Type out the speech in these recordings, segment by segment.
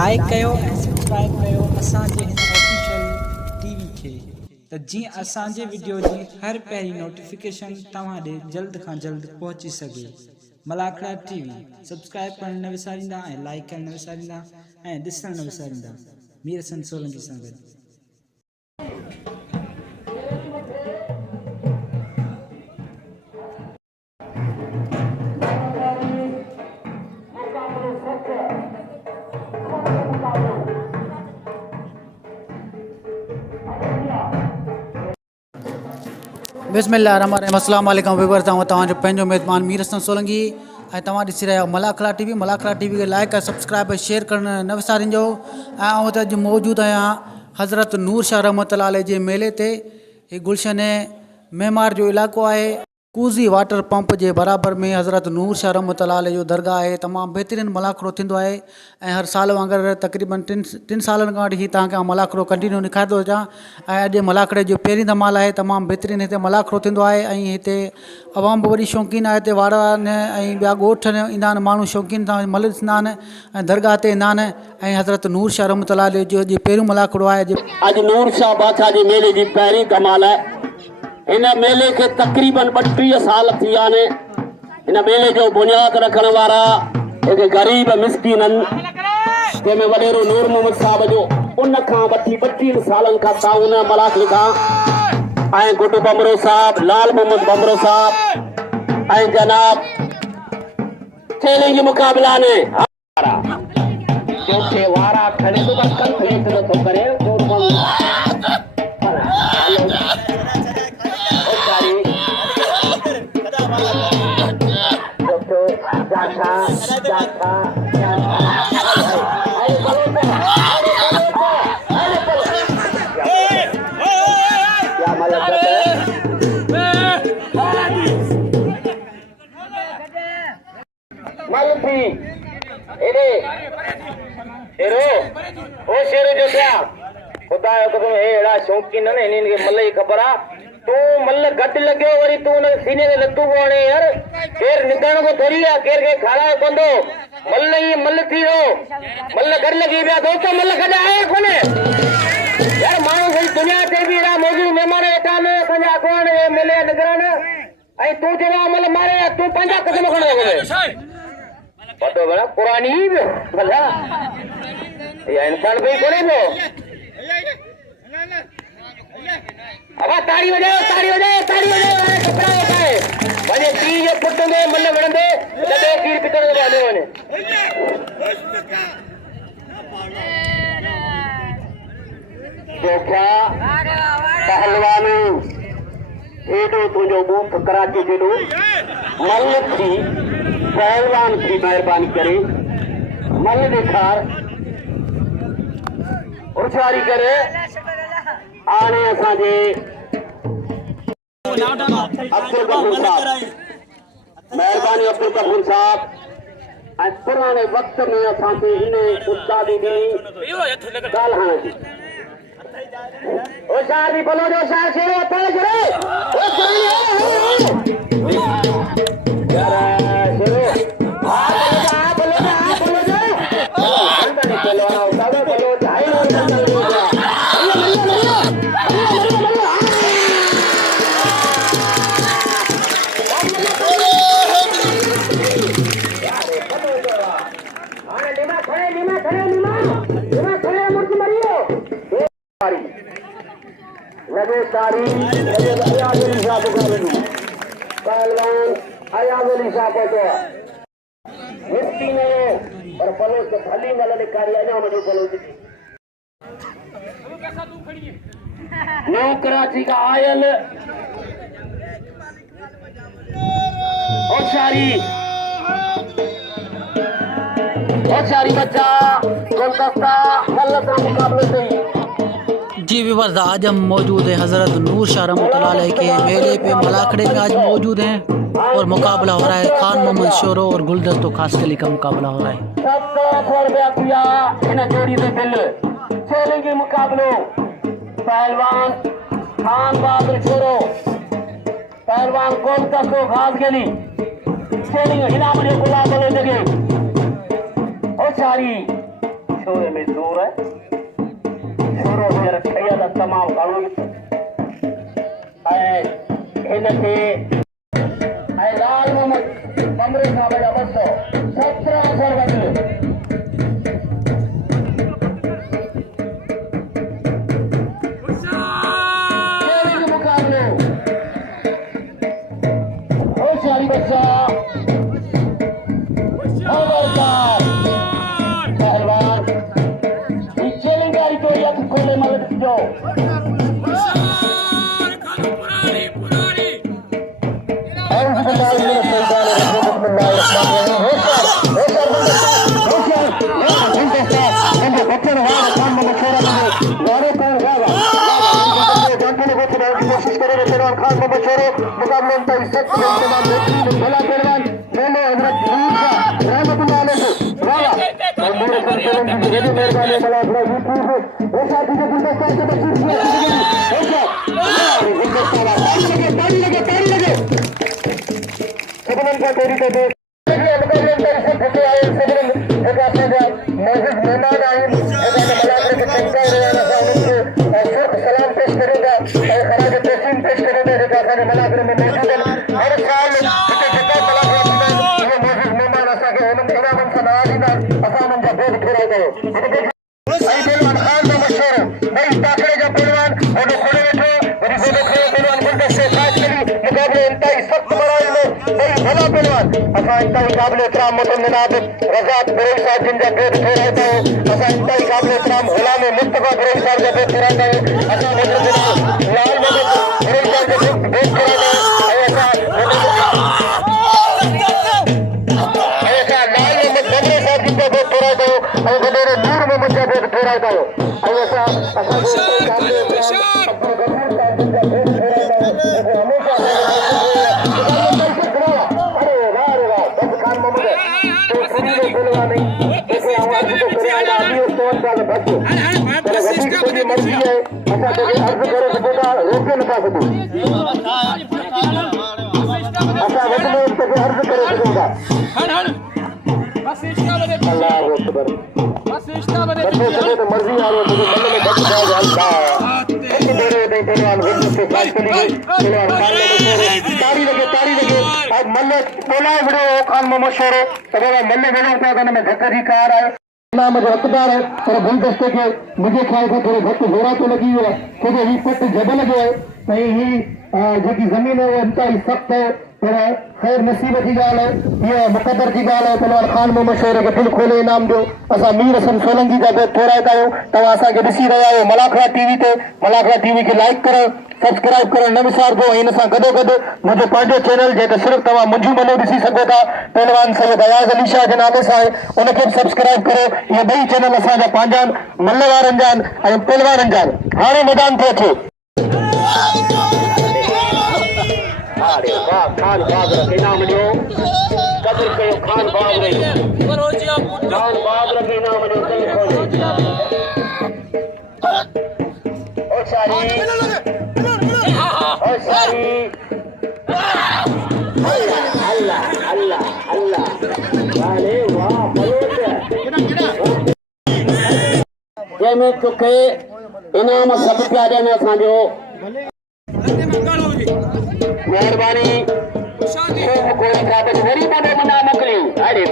Like कयो ऐं subscribe कयो असांजे हिन ऑफिशियल टीवी खे त जीअं असांजे वीडियो जी हर पहिरीं नोटिफिकेशन तव्हां ॾे जल्द खां जल्द पहुची सघे। मलाखड़ा टीवी सब्सक्राइब करणु न विसारींदा ऐं लाइक करणु न विसारींदा ऐं ॾिसणु न विसारींदा। मीर हसन सोलंकी सां गॾु। बिस्मिल्लाहिर्रहमानिर्रहीम। अस्सलाम वालेकुम व्यूअर्स, तव्हांजो पंहिंजो मेज़बान मीर हसन सोलंकी ऐं तव्हां ॾिसी रहिया आहियो मलाखड़ा टीवी। मलाखड़ा टीवी खे लाइक ऐं सब्सक्राइब ऐं शेयर करणु न विसारिजो। ऐं आउं त अॼु मौजूदु आहियां हज़रत नूर शाह रहमतुल्लाह अलैह जे मेले ते। हीउ गुलशन मेमार जो इलाइक़ो आहे। कूज़ी वाटर पंप जे बराबरि में हज़रत नूर शाह रहमतुल्लाह अलैह जो दरगाह आहे। तमामु बहितरीनु मलाखड़ो थींदो आहे ऐं हर साल वांगुरु तक़रीबन टिनि सालनि खां वठी ही तव्हांखे मलाखड़ो कंटिन्यू ॾेखारींदो अचां। ऐं अॼु मलाखड़े जो पहिरीं धमाल आहे। तमामु बहितरीनु हिते मलाखड़ो थींदो आहे ऐं हिते अवाम बि वॾी शौक़ीन आहे। हिते वार आहिनि ऐं ॿिया ॻोठ ईंदा आहिनि, माण्हू शौक़ीन सां मल ॾिसंदा आहिनि ऐं दरगाह ते ईंदा आहिनि। ऐं हज़रत नूर शाह रहमतुल्लाह अलैह जो अॼु पहिरियों मलाखड़ो आहे। अॼु नूर शाह बादशाह जे मेले जी पहिरीं धमाल आहे। हिन मेले खे तक़रीबन 32 साल थी विया आहिनि। हिन मेले जो बुनियाद रखण वारा हिकु ग़रीब मिस्कीननि जंहिंमें वॾेरो नूर मोहम्मद साहब जो उन खां 32 सालनि खां ताउन मलाखड़े खां ऐं गुड बमरो साहब, लाल मोहम्मद बमरो साहब ऐं जनाब चैलेंज मुक़ाबिला ने चौथे वारा खड़े तो बस कंप्लीट नथो करे खुदा अहिड़ा शौक़ीन न हिननि खे मल जी ख़बर आहे। तूं मल घटि लॻियो वरी तूं हुन सीने ते लतू कोणे यार। केरु निकरण को थोरी आहे, केरु खे खाराए पवंदो। मल ई मल थी वियो, मल घर लॻी पिया। दोस्त मल कॾहिं आया कोन्हे यार। माण्हू सॼी दुनिया ते बि अहिड़ा मौजूद महिमान वेठा आहिनि असांजा अॻवान मेले जा निगरान ऐं तूं चवंदा मल मारे तूं पंहिंजा क़दम खणंदो पतो भेण पुरानी भला इहा इंसान बि कोन्हे पियो। अब ताड़ी वजाओ, ताड़ी वजाओ, ताड़ी वजाओ। कपड़ा होता है वने पी जे पुट में मन वणंदे तॾे तीर पितर जो बांधो वने। देखा पहलवान एडो तुंहिंजो बूथ कराची जेॾो मल थी पहलवान थी महिरबानी करे मल ॾेखार उछारी करे। आने असांजे अब्दुल गफूर साहब, महिरबानी अब्दुल गफूर साहब ऐं पुराने वक़्त में असांखे हिन उस्तादी ॾिनी ॻाल्हाइण जी। होशियार बि बोलो जो होशियार शेरो अथव शेरो पहलवान अयाज अली साहब को मिट्टी में और पलो से भली मल निकारी अञा मुझे पलो दी न्यू कराची का आयल होशियारी बच्चा कोलकाता मल्ल का मुकाबले से जी व्यूअर्स, आज हम मौजूद हैं हज़रत नूर शाह रहमतुल्लाह अलैह के मेले पे। मलाखड़े में आज मौजूद हैं और मुकाबला हो रहा है। खान मोहम्मद शोरो और गुलदस्तो खास अली का मुकाबला हो रहा है। पहलवान खान बहादुर शोरो, पहलवान गुलदस्तो खास अली इनाम जो गुलाब जगह होशियारी मशहूर में दूर है शुरू में रखिया दा तमाम कानून है इनके है लाल मोहम्मद कमरे का बजा 1700 बजे अकबर है और गुलदस्ते के मुझे ख्याल से थोड़े घट जोरा तो लगी हुई है क्योंकि ही पट जब लगे है तो ही जेकी ज़मीन है वो इंतहाई सख्त है पर खैर नसीब की गाल है ये मुकद्दर की गाल है पहलवान खान मोहम्मद शोर के दिल खोले इनाम दो असा मीर हसन सोलंकी का बेट थोराता हो तवा असा के ॾिसी रहिया आहियो मलाखड़ा टीवी ते मलाखड़ा टीवी के लाइक करो सब्सक्राइब करो न विसारजो इन सां गॾो गॾु मुंहिंजो पंहिंजो चैनल जे त सिर्फ़ तव्हां मुंहिंजो मनो ॾिसी सघो था पहलवान सैयद अयाज़ अली शाह जे नाले सां आहे उनखे बि सब्सक्राइब करो इहे ॿई चैनल असांजा पंहिंजा मल्ल वारनि जा आहिनि ऐं पहलवाननि जा आहिनि हाणे मैदान थो अचे अरे वाह खान बाबर के नाम लियो कदर कयो खान बाबर खान बाबर के नाम लियो कदर कयो ओ सारी अल्लाह अल्लाह अल्लाह अरे वाह बलोच ये में तोखे इनाम सब पिया ॾियनि असांजो मेहरबानी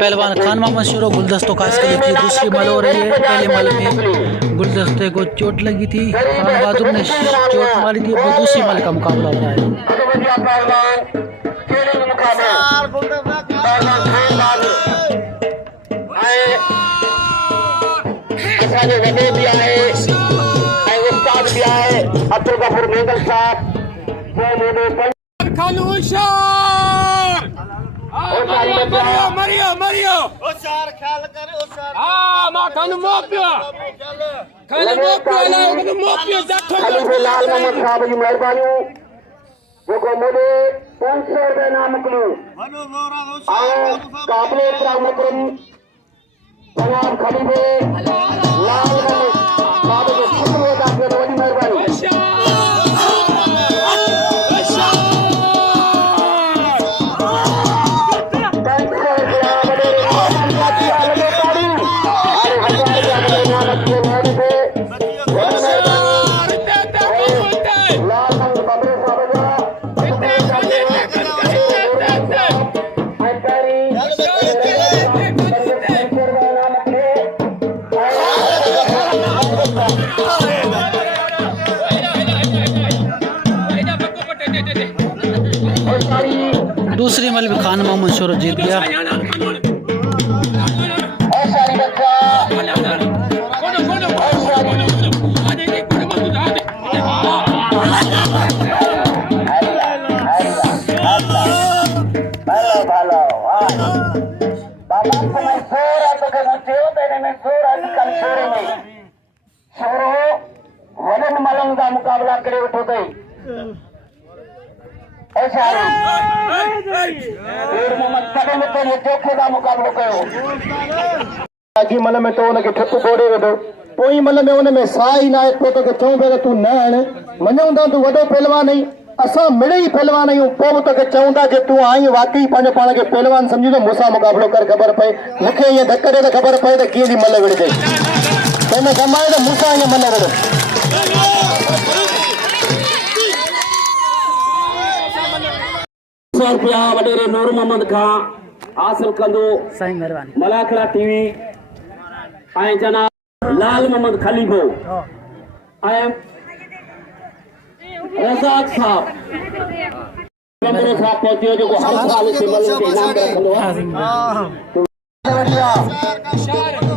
पहलवान खान मोहम्मद शुरू गुलदस्तों खास के लिए दूसरी मल हो रही है पहले मल में गुलदस्ते को चोट लगी थी खान बहादुर ने चोट मारी थी वो दूसरी मल का मुकाबला हो रहा है अब्दुल गफूर मेंगल साहब खान होशियार मरियो मरियो होशियार ख्याल कर होशियार हां मा खान मोपियो जठो खलीफे लाल मोहम्मद साहब जी मेहरबानी जेको मुझे 500 रुपए ना मोकलियो वॾो मोरा होशियार काबिले इकराम मुकरम जनाब खलीफे लाल मोहम्मद साहब जो शुक्र अदा कयो वॾी मेहरबानी दूसरी मल भी खान मोहम्मद शोरो जीत गया। वजन मलंग का मुकाबला करे उठो गई मोहम्मद कदम तो ये चोखे का मुकाबलो कयो जी मन में तो उनके ठप कोड़े वेठो पोई मन में उन में साई ना तो तो चऊं पे तू न हण मञूंदा तू वडो पहलवान नहीं असां मिड़े ही पहलवान आहियूं पोइ बि तोखे चऊं था जे तूं आई वाकई पंहिंजो पाण खे पहलवान सम्झी तो मूंसां मुक़ाबिलो कर ख़बर पए मूंखे ईअं धक ॾे त ख़बर पए त कीअं थी मल विढ़जे तंहिंमें कमाए त मूंसां ईअं मल विढ़ रुपया वडेरे नूर मोहम्मद खां हासिल कंदो साईं महिरबानी। मलाखड़ा टीवी ऐं जनाब लाल मोहम्मद खलीफो ऐं रज़ाक साहब केतिरो साहब पहुची वियो जेको हर साल हिते मल खे इनाम रखंदो आहे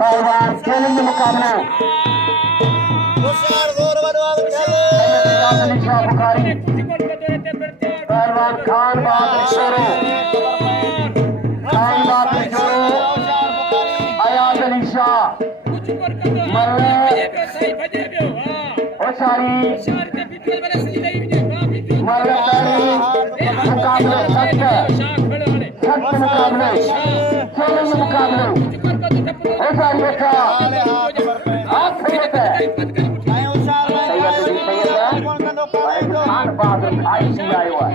पहलवान चैलेंज मुकाबला पहलवान खान बहादुर शोरो अयाज अली शाह होशारी मुकाबले मुकाबले चैलेंज मुकाबले होशारी बच्चा आप सैयद है खान बहादुर आईसी आयो है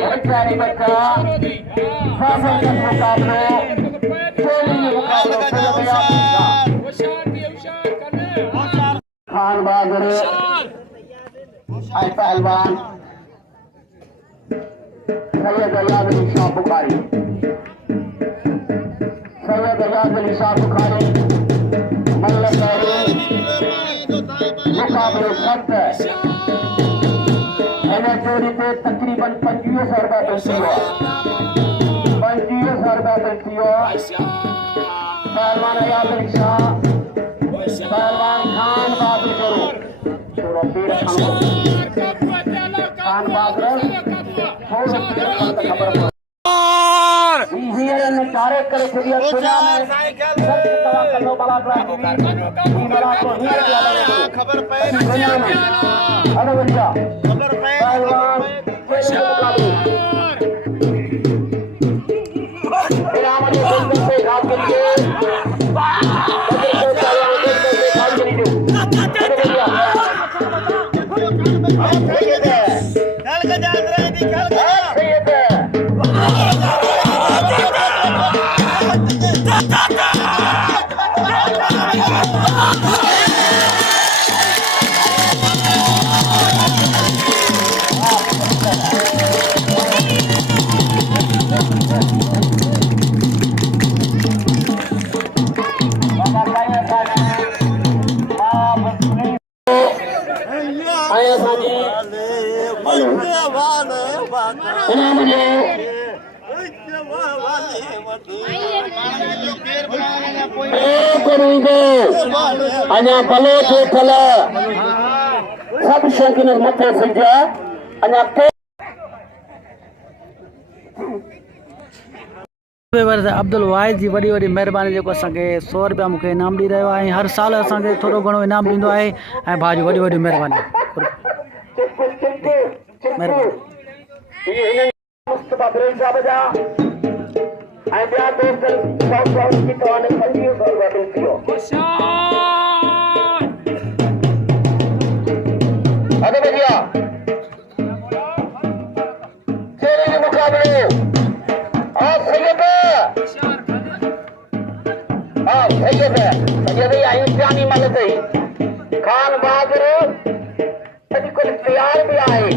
होशारी बच्चा सामने मुकाबले चैलेंज मुकाबले खान बहादुर पहलवान सैयद अयाज अली शाह बुखारी सैयद अयाज अली शाह बुखारी मुकाबले सख्त है हिन जोड़ी ते तकरीबन 2500 रुपया पहुंची वियो आहे 2500 रुपया पहुंची वियो आहे पहलवान अयाज अली शाह पहलवान खान बहादुर छोरो पीर खान बहादुर थोरो खबर पड़े हीरन चारे करे छडिया दुनिया में तवा कलो बड़ा बड़ा खबर पे दुनिया में अरे भैया खबर पे पहलवान हमारे दोस्तों से घाट के लिए अञा भलो थे फल सब शौक़ीन मथे सजा अञा अब्दुल वाहिद जी वॾी वॾी महिरबानी जेको असांखे 100 रुपया मूंखे इनाम ॾेई रहियो आहे हर साल असांखे थोरो घणो इनाम ॾींदो आहे ऐं भाउ जी वॾी वॾी महिरबानी मुस्तफा फिरोज साहब जा ऐं ॿिया दोस्त 100 की तव्हांखे 2500 रुपया मिली वियो अरे भैया चैलेंज मुकाबले सैयद आयुष्यानी मल ते खान बहादुर अॼुकल्ह तयार भी आहे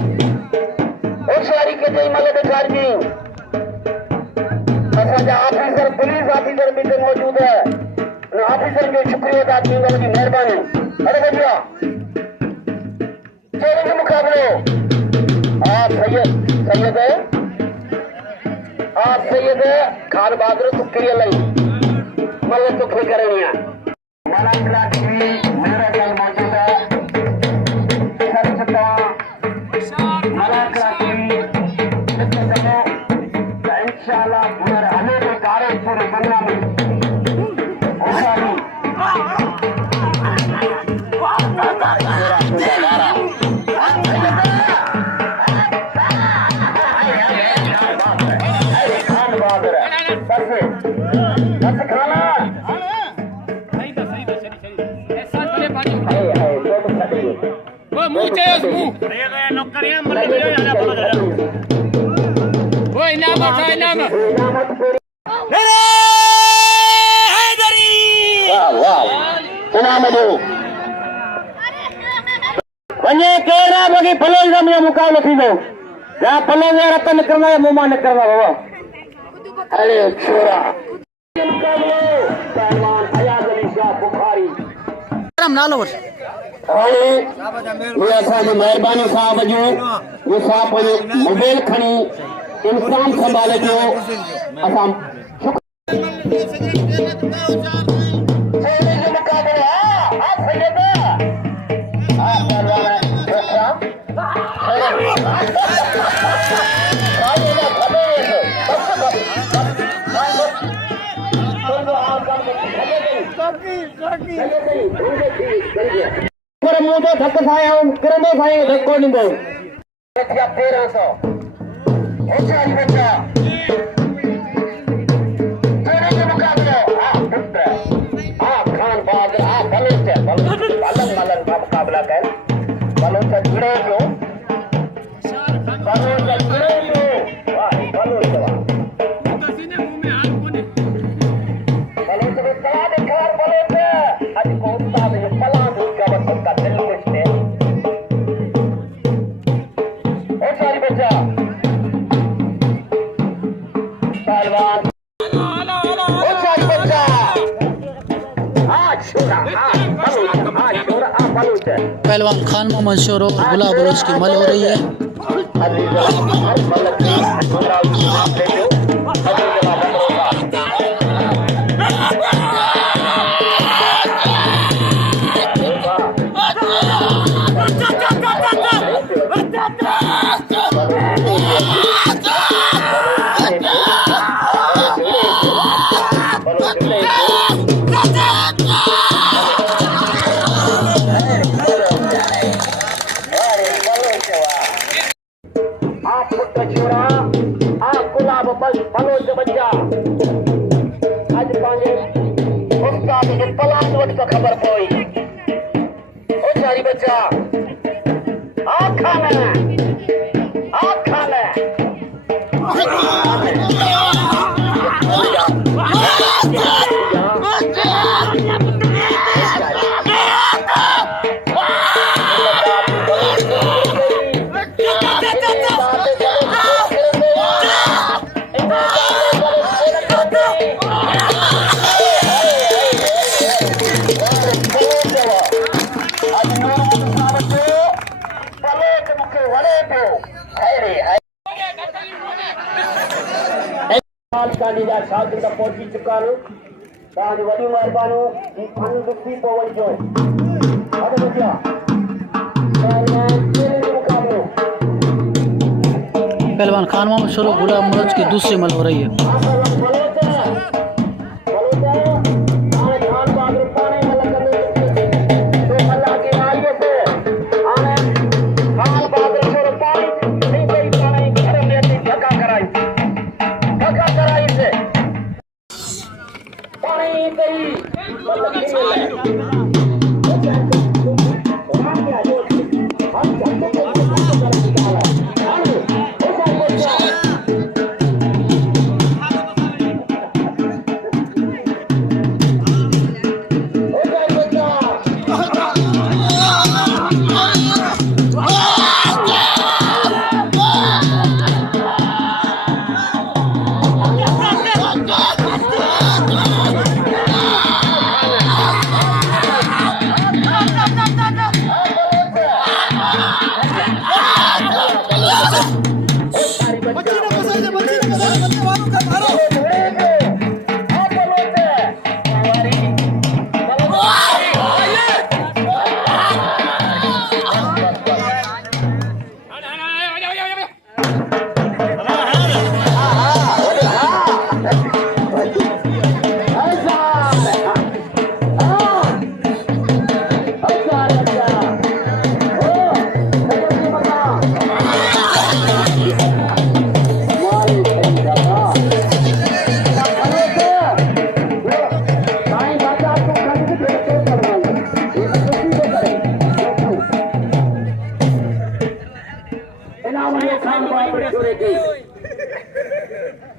होशियारी के जई मल ते कारजी असांजा ऑफिसर पुलिस ऑफिसर भी मौजूद है ऑफिसर जो शुक्रिया अदा की उनकी मेहरबानी अरे भैया चैलेंज मुकाबलो सैयद खान बहादुर तुक्की लाई मतलब तुक्की करनी है मलाकला टीवी मेरा गल मौजूद है सरचता मलाकला टीवी इंशाल्लाह मेरे हमें के कार्य पूरे दुनिया में वञे केरु बाक़ी फलों सां मुंहिंजो मुक़ाबिलो थींदो या फलों जा रत निकिरंदा या मुंहुं मां निकिरंदा बाबा अरे छोरा मुक़ाबिलो पहलवान फयाज़ अली शाह बुखारी नालो वठ हाणे इहे असांजी महिरबानी साहब जूं उहे साहब मोबाइल खणी इंसान संभाले पियो असां मुंह तो धक सां किरंदो साईं धको ॾींदो 1300 होशियारी बच्चा तेरे जो मुकाबलो पुत्र खान बहादुर बलोच मलन मलन का मुकाबला कर बलोच जुड़े जो बलोच जुड़े जो वाह बलोच वाह बलोच में कला दिखा बलोच आज को उस्ताद ये पला दूर का बच्चा का दिल में होशियारी बच्चा पहलवान होशियारी बच्चा पहलवान खान मोहम्मद शोरो गुलाब बलोच की मल हो रही है बलोच बच्चा आज पंहिंजे उस्ताद खे पलान वटि त ख़बर पई होशियारी बच्चा खाना शागिर्द पहुंची चुका हूं तव्हांजी वॾी महिरबानी ही फन ॾिसी पोइ वञिजो हद बचिया पहलवान खान मोहम्मद शोरो गुलाब बलोच की दूसरी मल हो रही है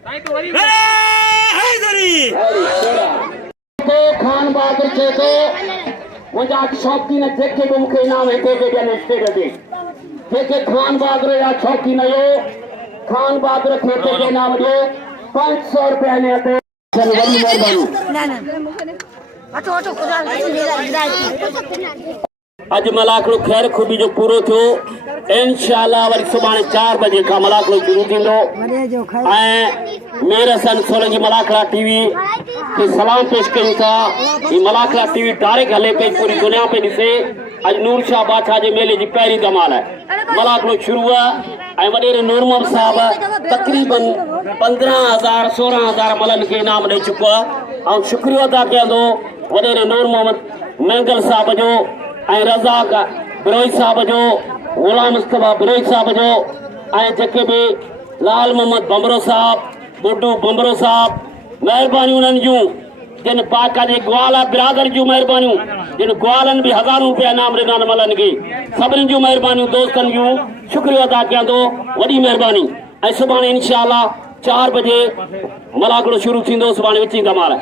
तो खान बहादुर चेको मुंहिंजा शौक़ीन जेके बि मूंखे इनाम हिते ॾियनि स्टेज ते जेके खान बहादुर जा शौक़ीन आहियो खान बहादुर खे हिते इनाम ॾियो 500 रुपया हिन हथे वॾी महिरबानी अॼु मलाकड़ो ख़ैर खूबी जो पूरो थियो इंशाअल्लाह वरी सुभाणे 4 बजे खां मलाकड़ो शुरू थींदो ऐं मेर हसन सोलंकी मलाकड़ा टीवी खे सलाम पेश कयूं था ही मलाकड़ा टीवी डायरेक्ट हले पई पूरी दुनिया पे ॾिसे अॼु नूर शाह बादशाह जे मेले जी पहिरीं धमाल आहे मलाकड़ो शुरू आहे ऐं वॾेरे नूर मोहम्मद साहब तक़रीबन 15,000 16,000 मलनि खे इनाम ॾेई चुको आहे ऐं शुक्रियो अदा कयां थो वॾेरे नूर मोहम्मद मैंगल साहब जो ऐं रज़ाक बिरोई साहब जो गुलाम मुस्तफा बिरोई साहब जो ऐं जेके बि लाल मोहम्मद बमरो साहब बुड्डू बमरो साहब महिरबानियूं उन्हनि जूं जिन पाका जे ग्वाला बिरादर जूं महिरबानियूं जिन ग्वालनि बि हज़ारों रुपया इनाम ॾिना मलनि खे सभिनी जूं महिरबानियूं दोस्तनि जूं शुक्रियो अदा कयां थो वॾी महिरबानी ऐं सुभाणे इंशाअल्लाह 4 बजे मलाकड़ो शुरू थींदो सुभाणे विची धमाल